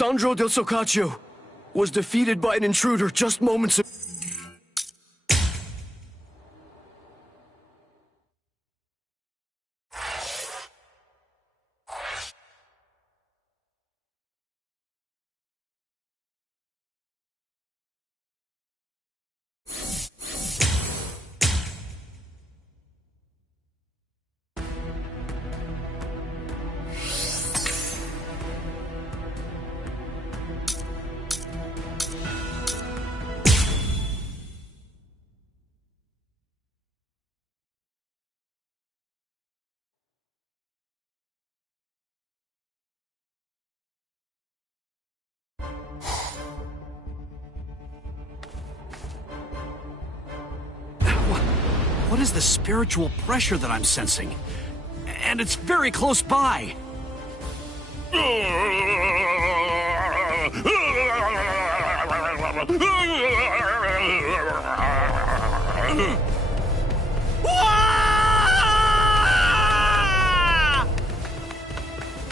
Sandro del Socaccio was defeated by an intruder just moments ago. What is the spiritual pressure that I'm sensing? And it's very close by.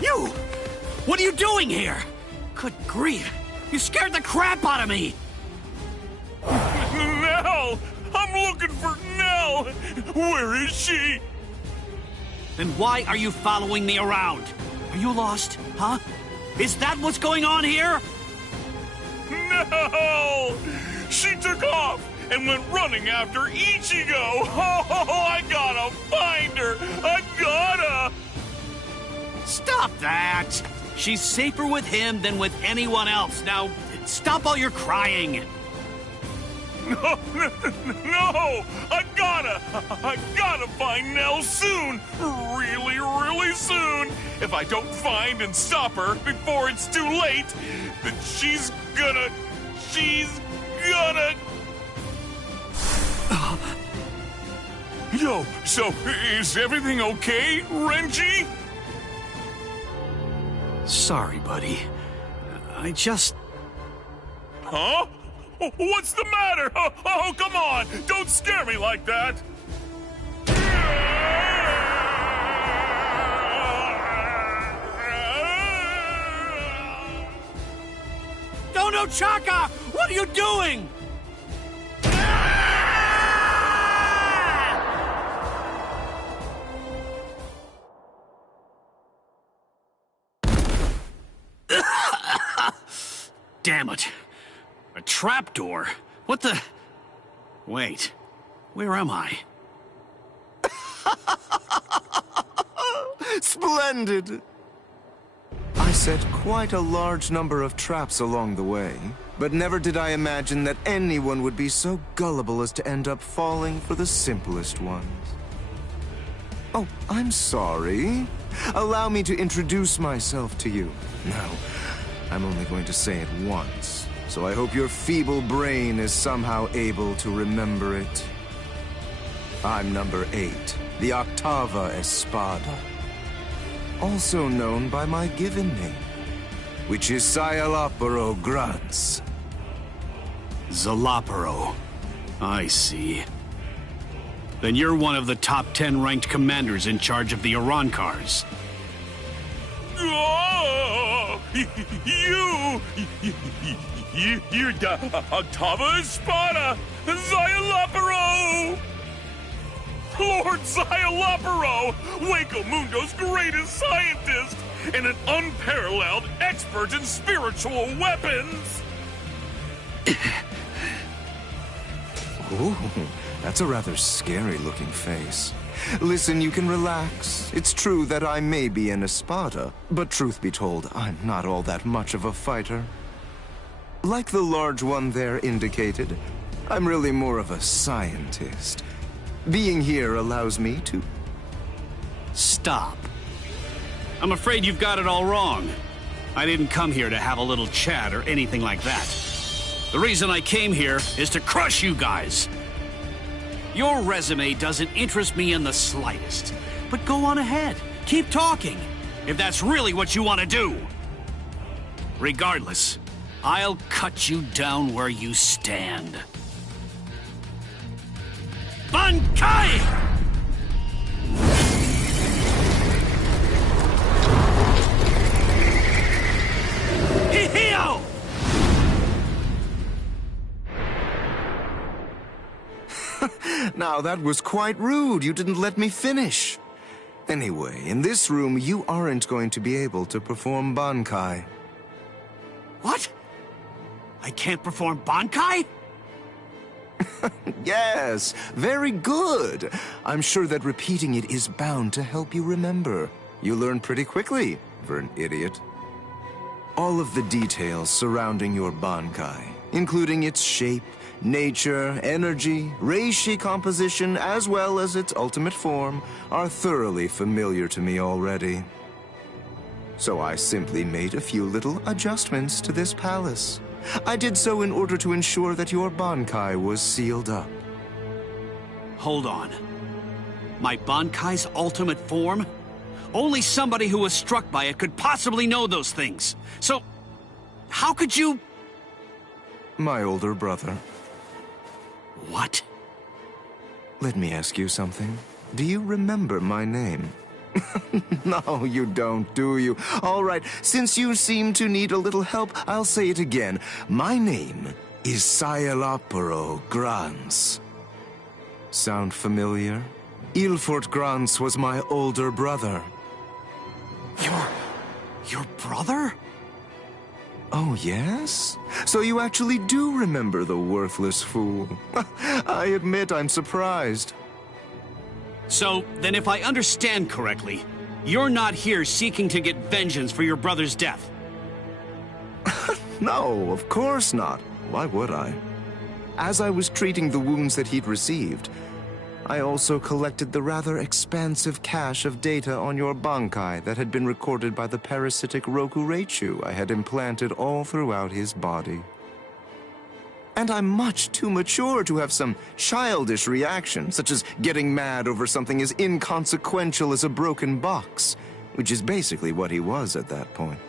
You! What are you doing here? Good grief! You scared the crap out of me! Nell! I'm looking for Nell! Where is she? Then why are you following me around? Are you lost, huh? Is that what's going on here? No! She took off and went running after Ichigo! Oh, I gotta find her! I gotta! Stop that! She's safer with him than with anyone else. Now, stop all your crying. No! I gotta find Nell soon! Really, really soon! If I don't find and stop her before it's too late, then she's gonna... Yo, so is everything okay, Renji? Sorry, buddy. I just... Huh? What's the matter? Oh, come on! Don't scare me like that! No, Chaka! What are you doing? Damn it. A trapdoor? What the... Wait. Where am I? Splendid! I set quite a large number of traps along the way, but never did I imagine that anyone would be so gullible as to end up falling for the simplest ones. Oh, I'm sorry. Allow me to introduce myself to you. No, I'm only going to say it once, so I hope your feeble brain is somehow able to remember it. I'm number 8, the Octava Espada. Also known by my given name, which is Sayalaparo Grunts. Zalaparo. I see. Then you're one of the top 10 ranked commanders in charge of the Arancars. Oh, you're the Octava Espada, Sayalaparo! Lord Sayalaparo, Hueco Mundo's greatest scientist, and an unparalleled expert in spiritual weapons! Ooh, that's a rather scary-looking face. Listen, you can relax. It's true that I may be an Espada, but truth be told, I'm not all that much of a fighter. Like the large one there indicated, I'm really more of a scientist. Being here allows me to... Stop. I'm afraid you've got it all wrong. I didn't come here to have a little chat or anything like that. The reason I came here is to crush you guys. Your resume doesn't interest me in the slightest. But go on ahead. Keep talking, if that's really what you want to do. Regardless, I'll cut you down where you stand. Bankai! Hee hee! Now, that was quite rude. You didn't let me finish. Anyway, in this room, you aren't going to be able to perform Bankai. What? I can't perform Bankai? Yes, very good. I'm sure that repeating it is bound to help you remember. You learn pretty quickly, for an idiot. All of the details surrounding your Bankai, including its shape, nature, energy, reishi composition, as well as its ultimate form, are thoroughly familiar to me already. So I simply made a few little adjustments to this palace. I did so in order to ensure that your Bankai was sealed up. Hold on. My Bankai's ultimate form? Only somebody who was struck by it could possibly know those things. So, how could you... My older brother. What? Let me ask you something. Do you remember my name? No, you don't, do you? All right, since you seem to need a little help, I'll say it again. My name is Sayalapuro Grans. Sound familiar? Ilfort Grans was my older brother. Your brother? Oh, yes? So you actually do remember the worthless fool. I admit I'm surprised. So, then if I understand correctly, you're not here seeking to get vengeance for your brother's death. No, of course not. Why would I? As I was treating the wounds that he'd received, I also collected the rather expansive cache of data on your Bankai that had been recorded by the parasitic Rokureichu I had implanted all throughout his body. And I'm much too mature to have some childish reaction, such as getting mad over something as inconsequential as a broken box, which is basically what he was at that point.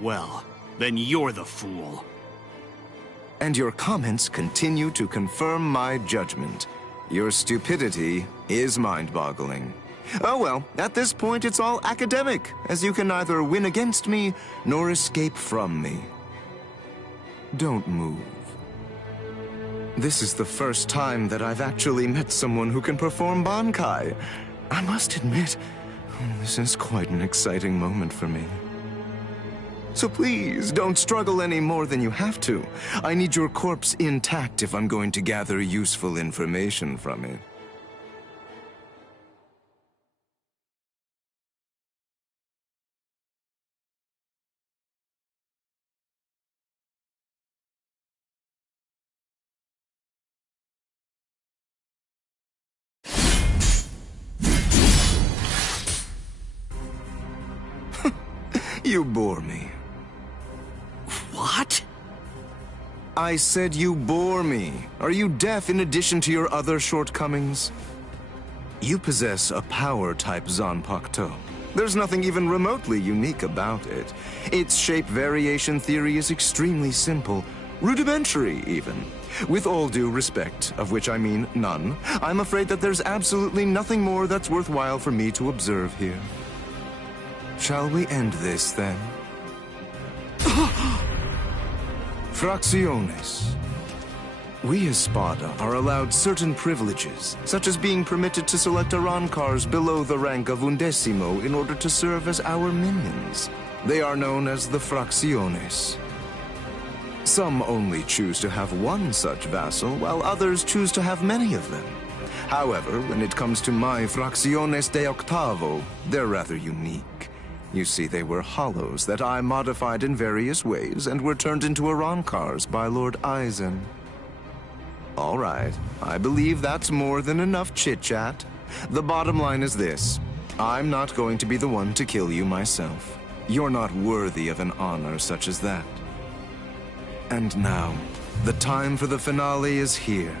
Well, then you're the fool. And your comments continue to confirm my judgment. Your stupidity is mind-boggling. Oh well, at this point it's all academic, as you can neither win against me nor escape from me. Don't move. This is the first time that I've actually met someone who can perform Bankai. I must admit, this is quite an exciting moment for me. So please, don't struggle any more than you have to. I need your corpse intact if I'm going to gather useful information from it. You bore me. What? I said you bore me. Are you deaf in addition to your other shortcomings? You possess a power-type Zanpakuto. There's nothing even remotely unique about it. Its shape variation theory is extremely simple, rudimentary even. With all due respect, of which I mean none, I'm afraid that there's absolutely nothing more that's worthwhile for me to observe here. Shall we end this, then? Fracciones. We as Spada are allowed certain privileges, such as being permitted to select Arancars below the rank of Undecimo in order to serve as our minions. They are known as the Fracciones. Some only choose to have one such vassal, while others choose to have many of them. However, when it comes to my Fracciones de Octavo, they're rather unique. You see, they were hollows that I modified in various ways and were turned into Arancars by Lord Eisen. All right, I believe that's more than enough chit-chat. The bottom line is this. I'm not going to be the one to kill you myself. You're not worthy of an honor such as that. And now, the time for the finale is here.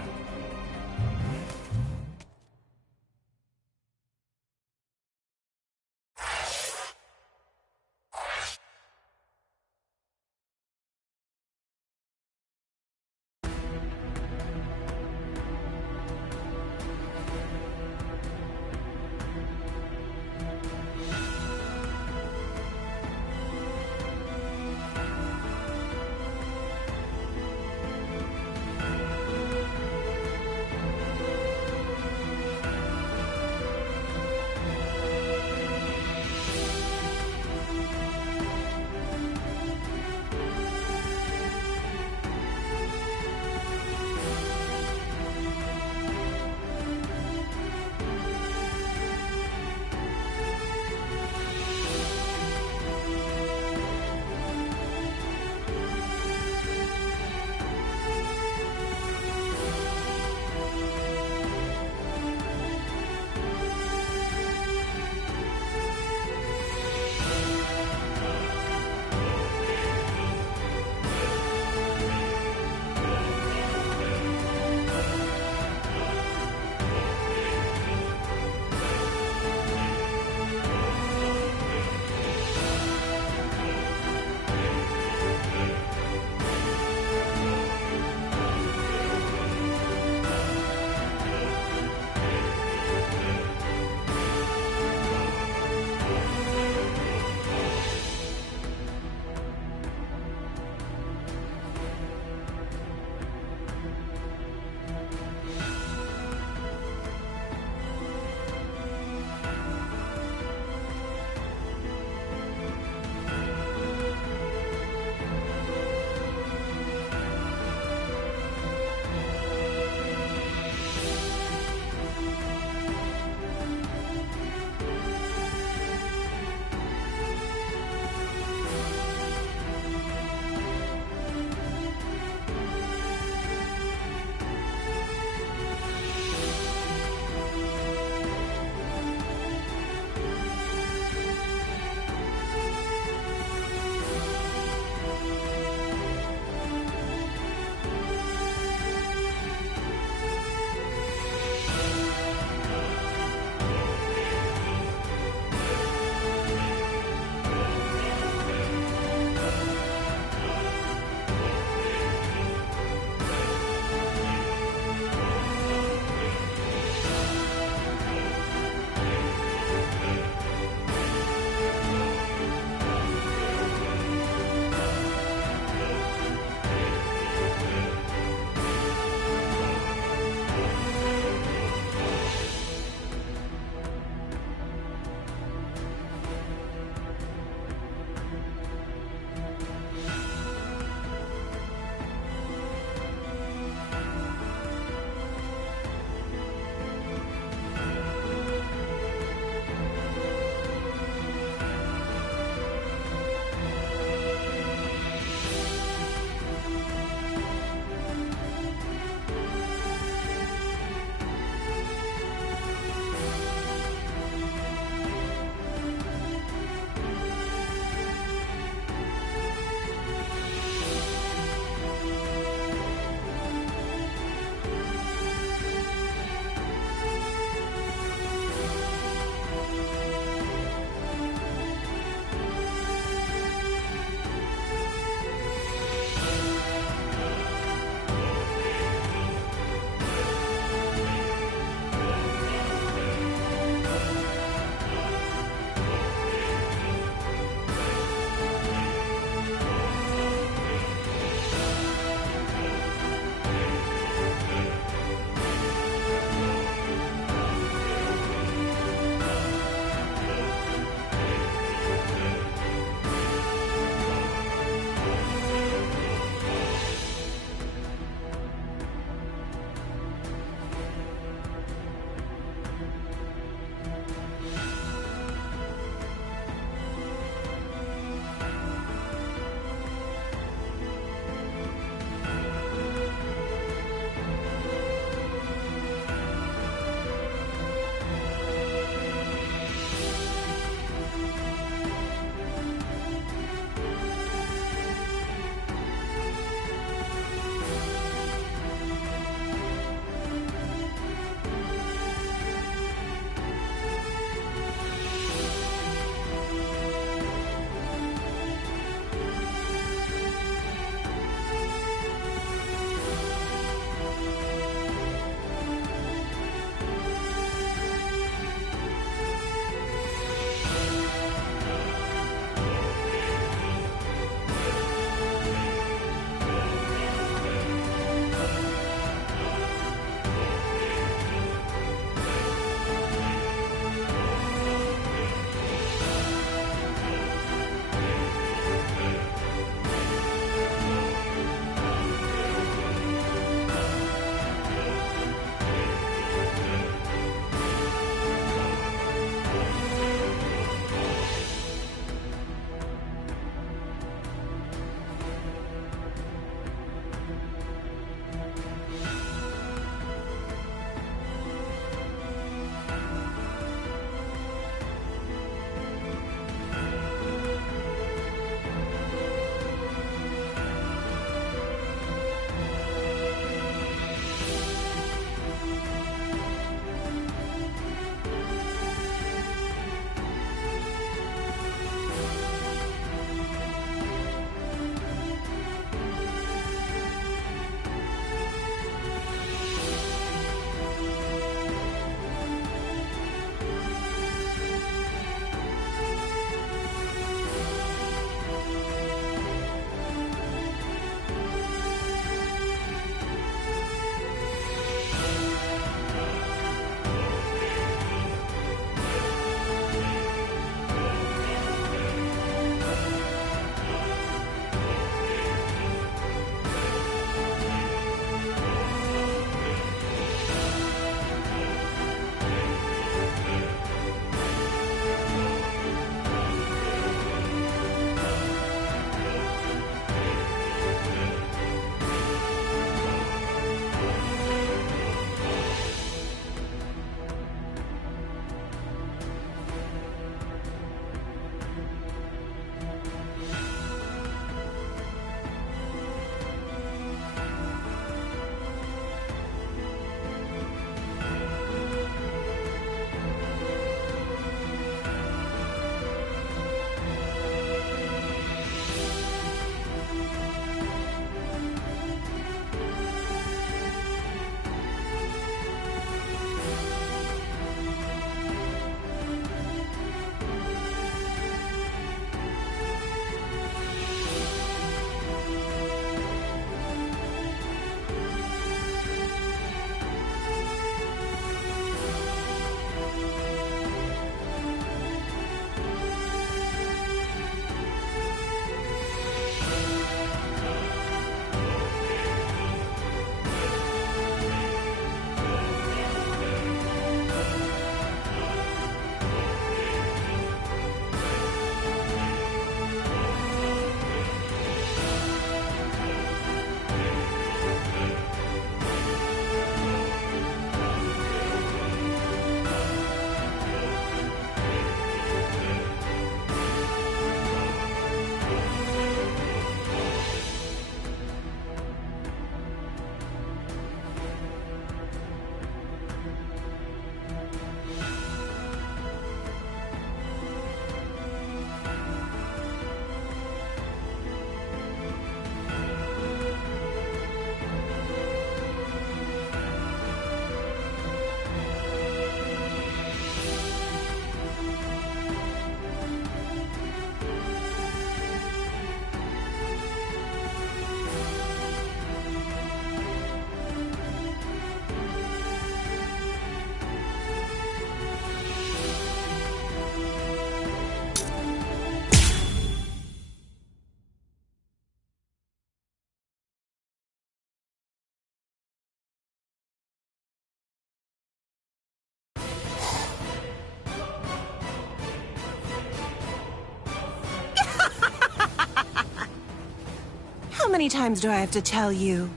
many times do I have to tell you?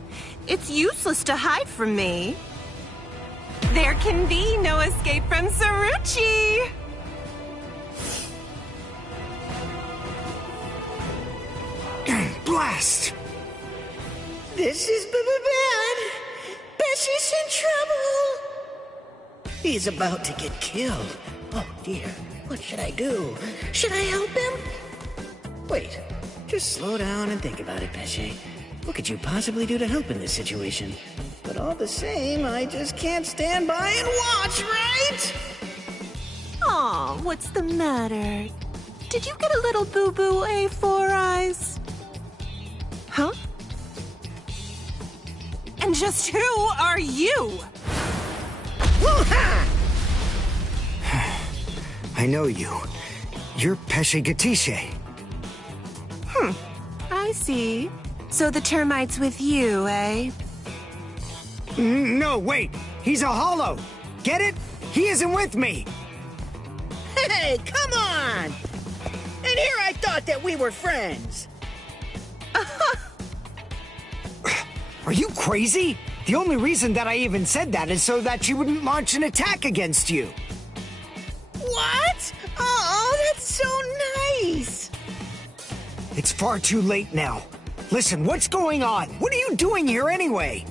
It's useless to hide from me. There can be no escape from Saruchi! Blast! This is bad. Bessie's in trouble. He's about to get killed. Oh dear, what should I do? Should I help him? Wait, just slow down and think about it, Bessie. What could you possibly do to help in this situation? But all the same, I just can't stand by and watch, right? Aw, what's the matter? Did you get a little boo-boo, A4 Eyes? Huh? And just who are you? Woo-ha! I know you. You're Pesce Gatisce. I see. So the termite's with you, eh? No, wait. He's a hollow. Get it? He isn't with me. Hey, come on! And here I thought that we were friends. Are you crazy? The only reason that I even said that is so that she wouldn't launch an attack against you. What? Oh, that's so nice! It's far too late now. Listen, what's going on? What are you doing here anyway?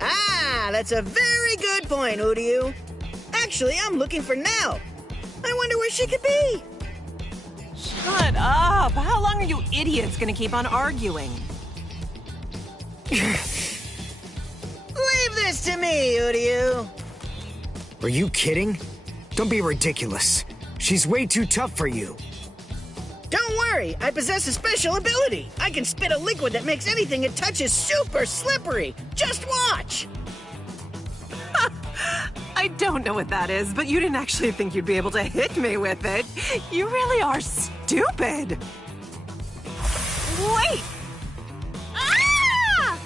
Ah, that's a very good point, Uryu. Actually, I'm looking for Nell. I wonder where she could be. Shut up! How long are you idiots gonna keep on arguing? Leave this to me, Uryu. Are you kidding? Don't be ridiculous. She's way too tough for you. Don't worry, I possess a special ability. I can spit a liquid that makes anything it touches super slippery. Just watch. I don't know what that is, but you didn't actually think you'd be able to hit me with it. You really are stupid. Wait! Ah!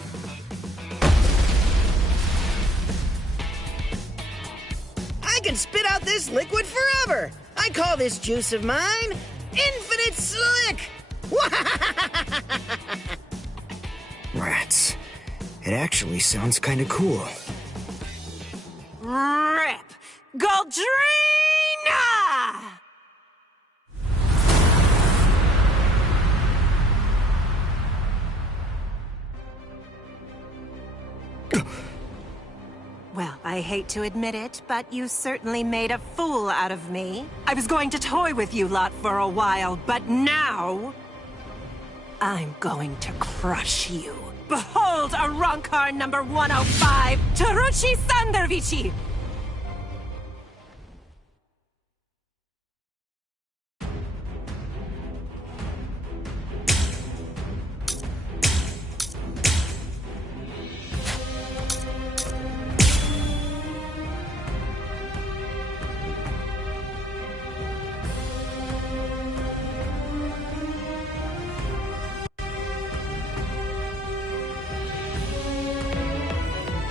I can spit out this liquid forever. I call this juice of mine Infinite Slick. Rats. It actually sounds kind of cool. Rip! Goldrina! Well, I hate to admit it, but you certainly made a fool out of me. I was going to toy with you lot for a while, but now... I'm going to crush you. Behold Arankar number 105, Taruchi Sandervici!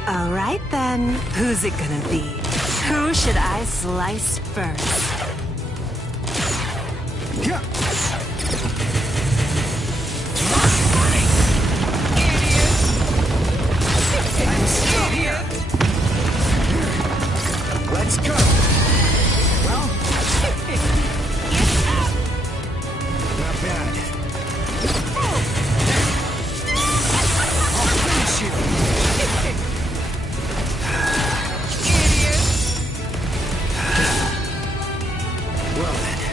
All right, then. Who's it gonna be? Who should I slice first? Yeah. I'm still here. Let's go. Well, not bad. I'll finish you. Well then.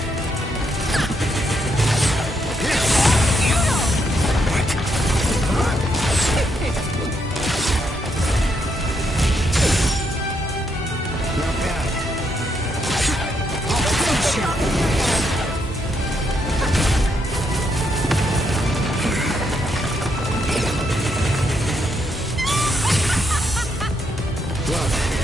Not bad. I'll finish you. Well then.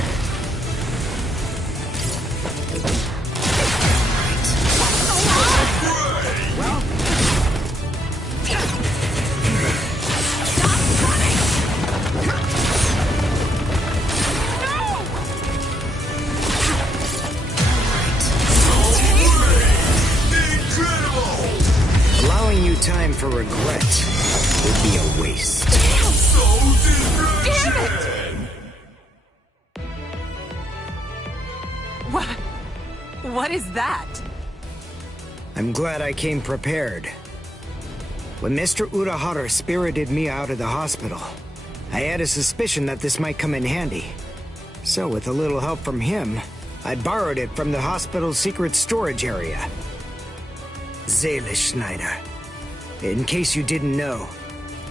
Well, allowing you time for regret. would be a waste. Damn it! What is that? I'm glad I came prepared. When Mr. Urahara spirited me out of the hospital, I had a suspicion that this might come in handy. So with a little help from him, I borrowed it from the hospital's secret storage area. Schneider. In case you didn't know,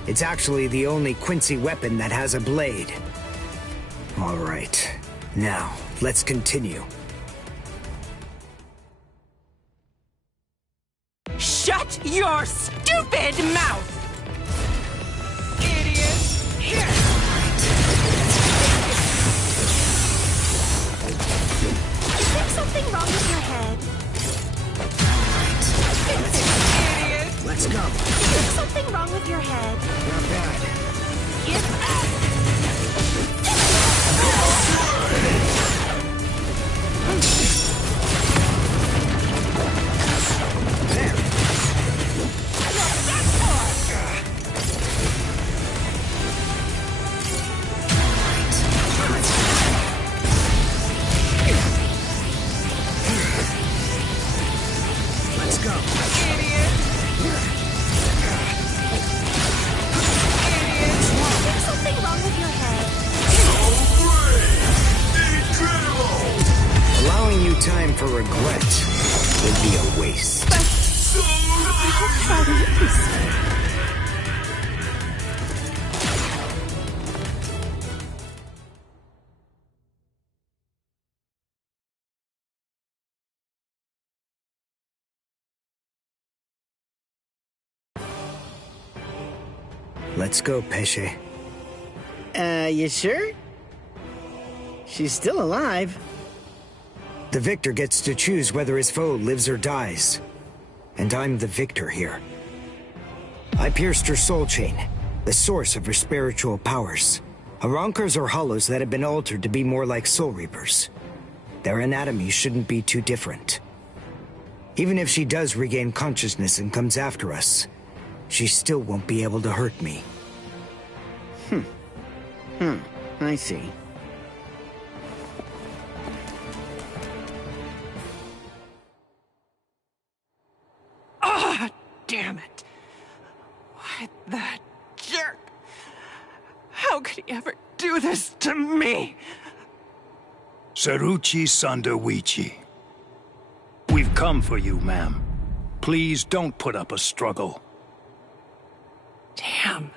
it's actually the only Quincy weapon that has a blade. All right, now let's continue. Shut your stupid mouth! Idiot! Is there something wrong with your head? Idiot! Let's go. Is there something wrong with your head? Not bad. Let's go. Is there something wrong with your head? Allowing you time for regret would be a waste. Let's go, Pesce. You sure? She's still alive. The victor gets to choose whether his foe lives or dies. And I'm the victor here. I pierced her soul chain, the source of her spiritual powers. Arankars are hollows that have been altered to be more like soul reapers. Their anatomy shouldn't be too different. Even if she does regain consciousness and comes after us, she still won't be able to hurt me. I see. Ah, damn it. Why, that jerk. How could he ever do this to me? Saruchi Sandawichi. We've come for you, ma'am. Please don't put up a struggle. Damn.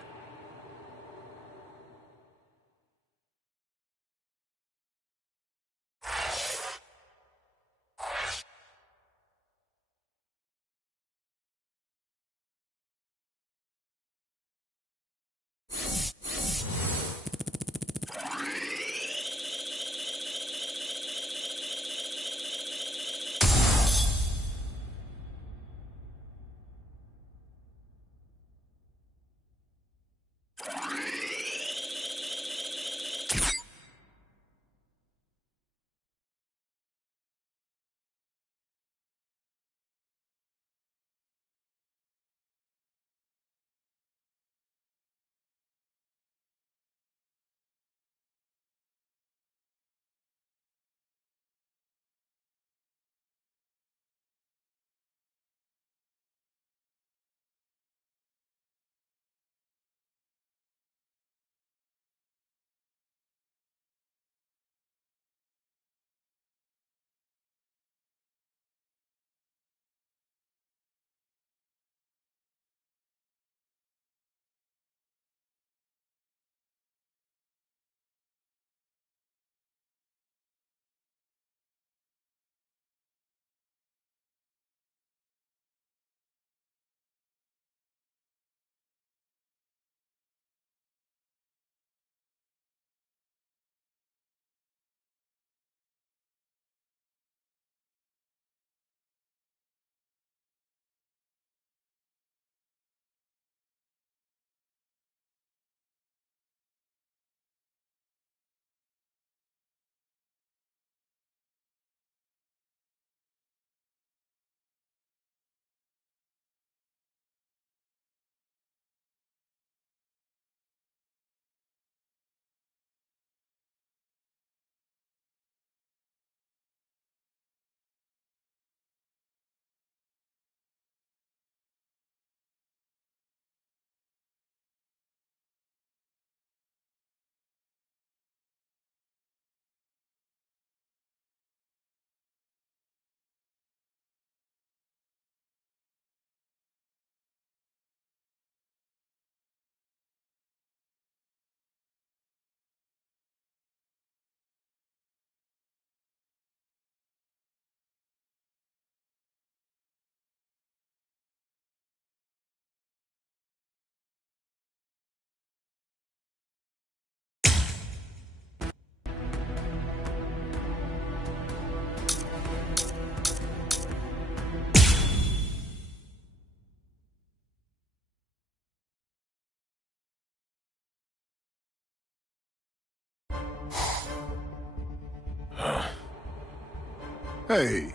Hey.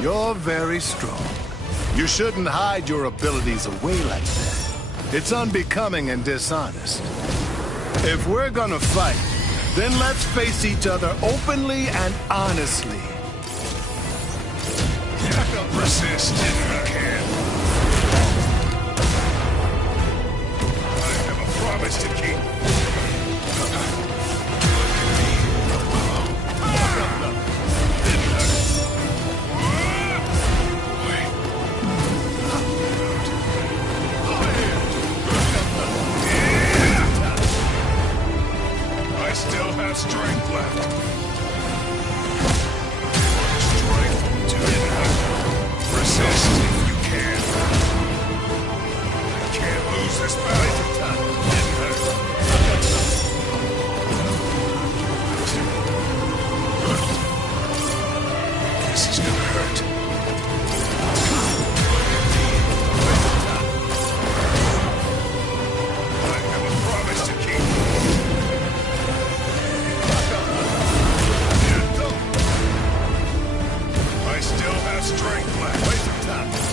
You're very strong. You shouldn't hide your abilities away like that. It's unbecoming and dishonest. If we're gonna fight, then let's face each other openly and honestly. Resist if you can. I have a promise to keep. I still have strength left. Strength to resist if you can. I can't lose this battle. This is gonna hurt. I have a promise to keep. I still have strength left. Waste of time.